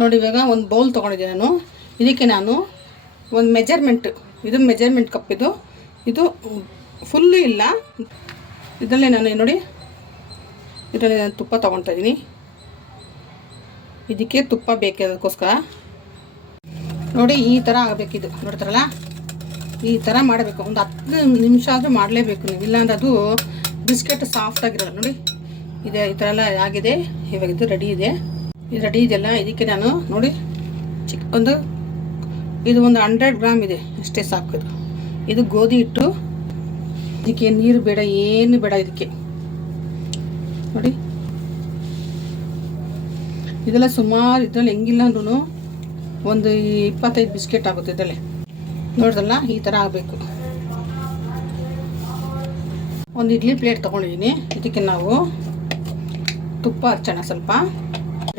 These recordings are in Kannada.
ನೋಡಿ, ಇವಾಗ ಒಂದು ಬೌಲ್ ತೊಗೊಂಡಿದ್ದೆ ನಾನು. ಇದಕ್ಕೆ ನಾನು ಒಂದು ಮೆಜರ್ಮೆಂಟ್ ಇದು ಮೆಜರ್ಮೆಂಟ್ ಕಪ್ ಇದು. ಇದು ಫುಲ್ಲು ಇಲ್ಲ. ಇದರಲ್ಲಿ ನಾನು ನೋಡಿ, ಇದರಲ್ಲಿ ನಾನು ತುಪ್ಪ ತೊಗೊಳ್ತಾ ಇದ್ದೀನಿ. ಇದಕ್ಕೆ ತುಪ್ಪ ಬೇಕೆ ಅದಕ್ಕೋಸ್ಕರ. ನೋಡಿ, ಈ ಥರ ಆಗಬೇಕಿದು. ನೋಡ್ತಾರಲ್ಲ? ಈ ಥರ ಮಾಡಬೇಕು. ಒಂದು ಹತ್ತು ನಿಮಿಷ ಆದರೂ ಮಾಡಲೇಬೇಕು ನೀವು. ಇಲ್ಲಾಂದ್ರೆ ಅದು ಬಿಸ್ಕೆಟ್ ಸಾಫ್ಟಾಗಿರಲ್ಲ ನೋಡಿ. ಇದೆ, ಈ ಥರ ಎಲ್ಲ ಆಗಿದೆ. ಇವಾಗ ಇದು ರೆಡಿ ಇದೆ. ಇದು ರೆಡಿ ಇದೆಯಲ್ಲ? ಇದಕ್ಕೆ ನಾನು ನೋಡಿ ಚಿಕ್ಕ ಒಂದು, ಇದು ಒಂದು ಹಂಡ್ರೆಡ್ ಗ್ರಾಮ್ ಇದೆ. ಅಷ್ಟೇ ಸಾಕು ಇದು. ಇದು ಗೋಧಿ ಹಿಟ್ಟು. ಇದಕ್ಕೆ ನೀರು ಬೇಡ, ಏನು ಬೇಡ ಇದಕ್ಕೆ. ನೋಡಿ. ಇದೆಲ್ಲ ಸುಮಾರು, ಇದ್ರಲ್ಲಿ ಹೆಂಗಿಲ್ಲ ಅಂದ್ರೂ ಒಂದು ಇಪ್ಪತ್ತೈದು ಬಿಸ್ಕೆಟ್ ಆಗುತ್ತೆ ಇದರಲ್ಲಿ. ನೋಡಿದಲ್ಲ, ಈ ಥರ ಆಗಬೇಕು. ಒಂದು ಇಡ್ಲಿ ಪ್ಲೇಟ್ ತೊಗೊಂಡಿದ್ದೀನಿ. ಇದಕ್ಕೆ ನಾವು ತುಪ್ಪ ಹಚ್ಚೋಣ ಸ್ವಲ್ಪ.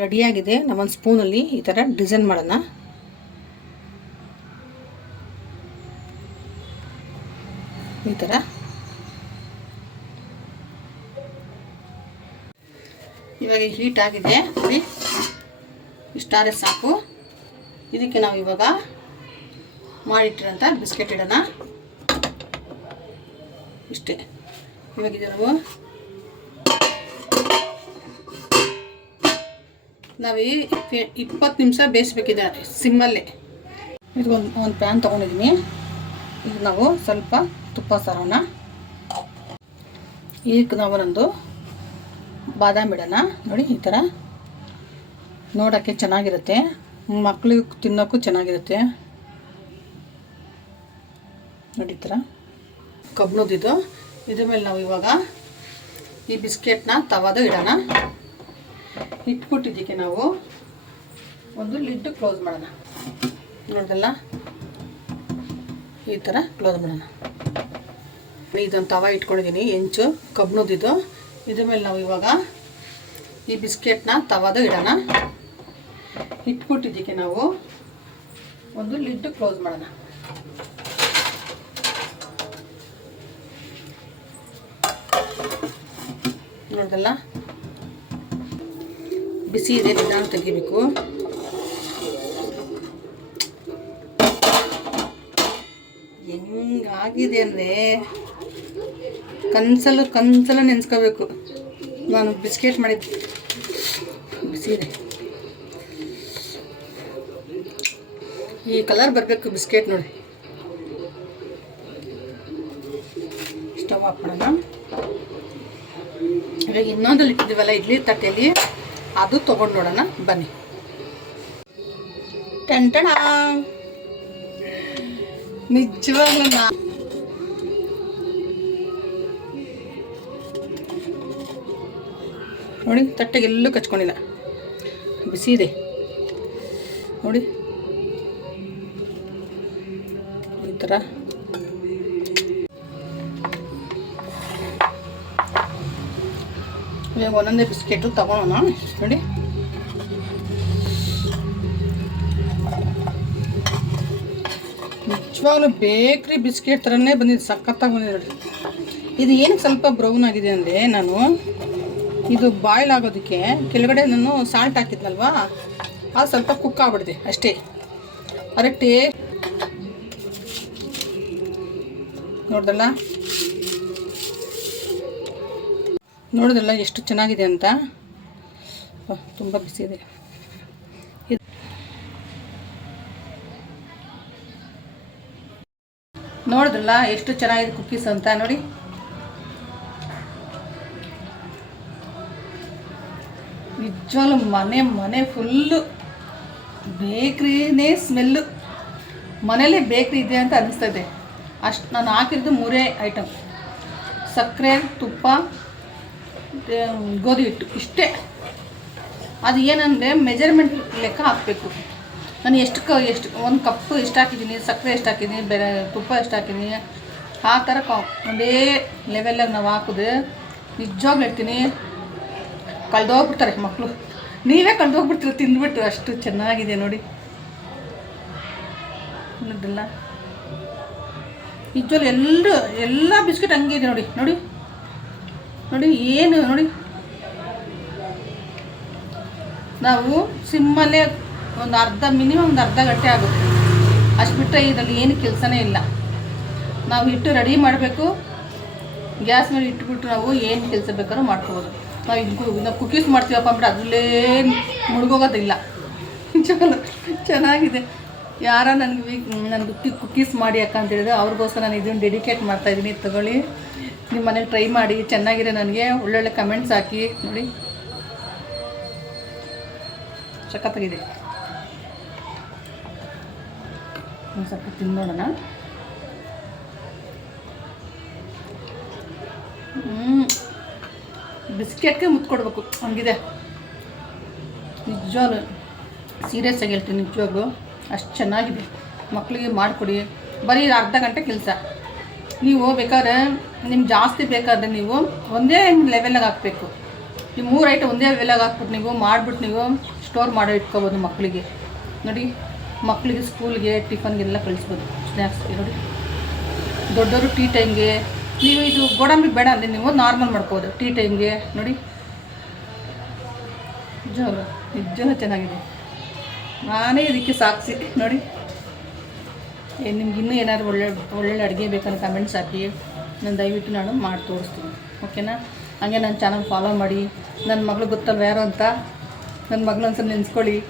ರೆಡಿಯಾಗಿದೆ. ನಾವೊಂದು ಸ್ಪೂನಲ್ಲಿ ಈ ಥರ ಡಿಸೈನ್ ಮಾಡೋಣ. ಈ ಥರ. ಇವಾಗ ಹೀಟ್ ಆಗಿದೆ. ನೋಡಿ ಇಷ್ಟಾರೆ ಸಾಕು. ಇದಕ್ಕೆ ನಾವು ಇವಾಗ ಮಾಡಿಟ್ಟಿರೋಂಥ ಬಿಸ್ಕೆಟ್ ಇಡೋಣ. ಇಷ್ಟೇ. ಇವಾಗ ನಾವು ನಾವು ಇಪ್ಪತ್ತು ನಿಮಿಷ ಬೇಯಿಸ್ಬೇಕಿದೆ ಸಿಮ್ಮಲ್ಲಿ. ಇದು ಒಂದು ಒಂದು ಪ್ಯಾನ್ ತೊಗೊಂಡಿದ್ದೀನಿ ಈಗ ನಾವು ಸ್ವಲ್ಪ ತುಪ್ಪ ಸಾರೋಣ. ಈಗ ನಾವು ನಂದು ಬಾದಾಮಿ ಇಡೋಣ ನೋಡಿ, ಈ ಥರ ನೋಡೋಕ್ಕೆ ಚೆನ್ನಾಗಿರುತ್ತೆ. ಮಕ್ಕಳಿಗೆ ತಿನ್ನೋಕ್ಕೂ ಚೆನ್ನಾಗಿರುತ್ತೆ. ನೋಡಿ, ಈ ಥರ ಕಬ್ಣದಿದು ಇದ್ರ ಮೇಲೆ ನಾವು ಇವಾಗ ಈ ಬಿಸ್ಕೆಟ್ನ ತವಾದ ಇಡೋಣ. ಇಟ್ಬಿಟ್ಟಿದ್ದಕ್ಕೆ ನಾವು ಒಂದು ಲಿಡ್ ಕ್ಲೋಸ್ ಮಾಡೋಣ. ನೋಡ್ದಲ್ಲ? ಈ ಥರ ಕ್ಲೋಸ್ ಮಾಡೋಣ. ಇದೊಂದು ತವ ಇಟ್ಕೊಂಡಿದ್ದೀನಿ, ಹೆಂಚು ಕಬ್ಣದಿದು ಇದ್ರ ಮೇಲೆ ನಾವು ಇವಾಗ ಈ ಬಿಸ್ಕೆಟ್ನ ತವಾದ ಇಡೋಣ. ಇಟ್ಬಿಟ್ಟಿದ್ದಕ್ಕೆ ನಾವು ಒಂದು ಲಿಡ್ ಕ್ಲೋಸ್ ಮಾಡೋಣ. ನೋಡ್ದಲ್ಲ? ಬಿಸಿ ಇದೆ ನಿಧಾನ ತೆಗಿಬೇಕು. ಹೆಂಗಾಗಿದೆ ಅಂದರೆ? ಕನ್ಸಲು ಕನ್ಸಲು ನೆನ್ಸ್ಕೋಬೇಕು. ನಾನು ಬಿಸ್ಕೆಟ್ ಮಾಡಿದ್ದೆ ಬಿಸಿ ಇದೆ. ಈ ಕಲರ್ ಬರಬೇಕು ಬಿಸ್ಕೆಟ್ ನೋಡಿ. ಸ್ಟವ್ ಆಫ್ ಮಾಡೋಣ ಇವಾಗ ಇನ್ನೊಂದಲ್ಲಿ ಇಟ್ಟಿದ್ದೀವಲ್ಲ ಇಡ್ಲಿ ತಟ್ಟೆಯಲ್ಲಿ ಅದು ತೊಗೊಂಡು ನೋಡೋಣ ಬನ್ನಿ. ಟೆಂಟಣ. ನಿಜವಾಗ್ಲೂ ನಾ ನೋಡಿ ತಟ್ಟೆಗೆಲ್ಲೂ ಕಚ್ಕೊಂಡಿಲ್ಲ. ಬಿಸಿ ಇದೆ. ನೋಡಿ. ಈ ಥರ ಇವಾಗ ಒಂದೊಂದೇ ಬಿಸ್ಕೆಟು ತಗೊಳೋಣ. ನೋಡಿ. ನಿಜವಾಗ್ಲೂ ಬೇಕ್ರಿ ಬಿಸ್ಕೆಟ್ ಥರನೇ ಬಂದಿದೆ, ಸಖತ್ತಾಗಿ ಬಂದಿದೆ ನೋಡಿ ಇದು ಏನಕ್ಕೆ ಸ್ವಲ್ಪ ಬ್ರೌನ್ ಆಗಿದೆ ಅಂದರೆ ನಾನು ಇದು ಬಾಯ್ಲ್ ಆಗೋದಕ್ಕೆ ಕೆಳಗಡೆ ನಾನು ಸಾಲ್ಟ್ ಹಾಕಿದ್ನಲ್ವಾ? ಅದು ಸ್ವಲ್ಪ ಕುಕ್ ಆಗ್ಬಿಡಿದೆ ಅಷ್ಟೇ. ಕರೆಕ್ಟೇ ನೋಡ್ದಲ್ಲ? ನೋಡಿದ್ರಲ್ಲ ಎಷ್ಟು ಚೆನ್ನಾಗಿದೆ ಅಂತ? ತುಂಬ ಬಿಸಿ ಇದೆ. ನೋಡಿದ್ರಲ್ಲ ಎಷ್ಟು ಚೆನ್ನಾಗಿದೆ ಕುಕ್ಕೀಸ್ ಅಂತ, ನೋಡಿ. ನಿಜವಾಗ್ಲೂ ಮನೆ ಮನೆ ಫುಲ್ಲು ಬೇಕ್ರಿನೇ ಸ್ಮೆಲ್ಲು ಮನೇಲೇ ಬೇಕ್ರಿ ಇದೆ ಅಂತ ಅನಿಸ್ತದೆ. ಅಷ್ಟು, ನಾನು ಹಾಕಿದ್ದು ಮೂರೇ ಐಟಮ್ ಸಕ್ಕರೆ, ತುಪ್ಪ ಗೋಧಿ ಹಿಟ್ಟು, ಇಷ್ಟೇ. ಅದು ಏನಂದರೆ ಮೆಜರ್ಮೆಂಟ್ ಲೆಕ್ಕ ಹಾಕಬೇಕು. ನಾನು ಎಷ್ಟು ಕ ಎಷ್ಟು ಒಂದು ಕಪ್ಪು ಎಷ್ಟು ಹಾಕಿದ್ದೀನಿ, ಸಕ್ಕರೆ ಎಷ್ಟು ಹಾಕಿದ್ದೀನಿ, ಬೆರೆ ತುಪ್ಪ ಎಷ್ಟು ಹಾಕಿದ್ದೀನಿ, ಆ ಥರ ಕ ಒಂದೇ ಲೆವೆಲಾಗಿ ನಾವು ಹಾಕಿದ್ರೆ ನಿಜವಾಗ್ಲೂ ಹೇಳ್ತೀನಿ, ಕಳೆದೋಗ್ಬಿಡ್ತಾರೆ ಮಕ್ಕಳು ನೀವೇ ಕಳೆದೋಗ್ಬಿಡ್ತೀರ ತಿಂದ್ಬಿಟ್ಟು ಅಷ್ಟು ಚೆನ್ನಾಗಿದೆ ನೋಡಿ. ನೋಡಿಲ್ಲ ನಿಜವಾಗ್ಲೂ ಎಲ್ಲರೂ ಎಲ್ಲ ಬಿಸ್ಕೆಟ್ ಹಂಗೆ ಇದೆ ನೋಡಿ ನೋಡಿ. ನೋಡಿ, ಏನು, ನೋಡಿ. ನಾವು ಸಿಮ್ಮಲ್ಲೇ ಒಂದು ಅರ್ಧ, ಮಿನಿಮಮ್ ಒಂದು ಅರ್ಧ ಗಂಟೆ ಆಗುತ್ತೆ. ಅಷ್ಟು ಬಿಟ್ಟರೆ ಇದರಲ್ಲಿ ಏನು ಕೆಲಸನೇ ಇಲ್ಲ. ನಾವು ಹಿಟ್ಟು ರೆಡಿ ಮಾಡಬೇಕು. ಗ್ಯಾಸ್ ಮೇಲೆ ಇಟ್ಬಿಟ್ಟು ನಾವು ಏನು ಕೆಲಸ ಬೇಕಾದ್ರೂ ಮಾಡ್ಕೋಬೋದು. ನಾವು ಇದು ನಾವು ಕುಕೀಸ್ ಮಾಡ್ತೀವಪ್ಪ ಅಂದ್ಬಿಟ್ಟು ಅದರಲ್ಲೇ ಮುಳುಗೋಗೋದಿಲ್ಲ ಚಲೋ, ಚೆನ್ನಾಗಿದೆ. ಯಾರ ನನಗೆ ನನಗೆ ಕುಕೀಸ್ ಮಾಡಿ ಅಕ್ಕ ಅಂತ ಹೇಳಿದ್ರೆ. ಅವ್ರಿಗೋಸ್ಕರ ನಾನು ಇದನ್ನು ಡೆಡಿಕೇಟ್ ಮಾಡ್ತಾ ಇದ್ದೀನಿ. ತಗೊಳ್ಳಿ. ನಿಮ್ಮ ಮನೇಲಿ ಟ್ರೈ ಮಾಡಿ, ಚೆನ್ನಾಗಿದೆ ನನಗೆ, ಒಳ್ಳೊಳ್ಳೆ ಕಮೆಂಟ್ಸ್ ಹಾಕಿ, ನೋಡಿ. ಸಖತ್ತಾಗಿದೆ. ಒಂದು ಸ್ವಲ್ಪ ತಿನ್ನೋಣ ಹ್ಞೂ ಬಿಸ್ಕೆಟ್ಗೆ ಮುತ್ಕೊಡ್ಬೇಕು ಹಂಗಿದೆ. ನಿಜವಾಗ್ಲು ಸೀರಿಯಸ್ ಆಗಿ ಹೇಳ್ತೀನಿ ನಿಜವಾಗ್ಲು. ಅಷ್ಟು ಚೆನ್ನಾಗಿದೆ. ಮಕ್ಕಳಿಗೆ ಮಾಡಿಕೊಡಿ. ಬರೀ ಅರ್ಧ ಗಂಟೆ ಕೆಲಸ. ನೀವು ಬೇಕಾದ್ರೆ ನಿಮ್ಗೆ ಜಾಸ್ತಿ ಬೇಕಾದರೆ ನೀವು ಒಂದೇ ಲೆವೆಲಾಗಿ ಹಾಕಬೇಕು. ಈ ಮೂರು ಐಟಮ್ ಒಂದೇ ಲೆವೆಲಾಗಿ ಹಾಕ್ಬಿಟ್ಟು ನೀವು ಮಾಡಿಬಿಟ್ಟು ನೀವು ಸ್ಟೋರ್ ಮಾಡಿ ಇಟ್ಕೋಬೋದು ಮಕ್ಕಳಿಗೆ ನೋಡಿ ಮಕ್ಕಳಿಗೆ ಸ್ಕೂಲ್ಗೆ ಟಿಫನ್ಗೆಲ್ಲ ಕಳಿಸ್ಬೋದು ಸ್ನ್ಯಾಕ್ಸ್ಗೆ ನೋಡಿ. ದೊಡ್ಡವರು ಟೀ ಟೈಮ್ಗೆ ನೀವು ಇದು ಗೋಡಂಬಿ ಬೇಡ ಅಂದರೆ ನೀವು ನಾರ್ಮಲ್ ಮಾಡ್ಕೋಬೋದು ಟೀ ಟೈಮ್ಗೆ ನೋಡಿ. ನಿಜವಾಗ್ಲು ನಿಜವೂ ಚೆನ್ನಾಗಿದೆ. ನಾನೇ ಇದಕ್ಕೆ ಸಾಕ್ಷಿ ನೋಡಿ. ನಿಮ್ಗೆ ಇನ್ನೂ ಏನಾದ್ರು ಒಳ್ಳೆ, ಒಳ್ಳೊಳ್ಳೆ ಅಡುಗೆ ಬೇಕಂದ್ರೆ ಕಮೆಂಟ್ಸ್ ಹಾಕಿ. ನಾನು ದಯವಿಟ್ಟು ನಾನು ಮಾಡಿ ತೋರಿಸ್ತೀನಿ. ಓಕೆನಾ ಹಾಗೆ ನನ್ನ ಚಾನಲ್ ಫಾಲೋ ಮಾಡಿ. ನನ್ನ ಮಗಳು ಗೊತ್ತಲ್ವ ಯಾರು ಅಂತ? ನನ್ನ ಮಗಳೊಂದ್ಸಲ ನೆನೆಸ್ಕೊಳ್ಳಿ.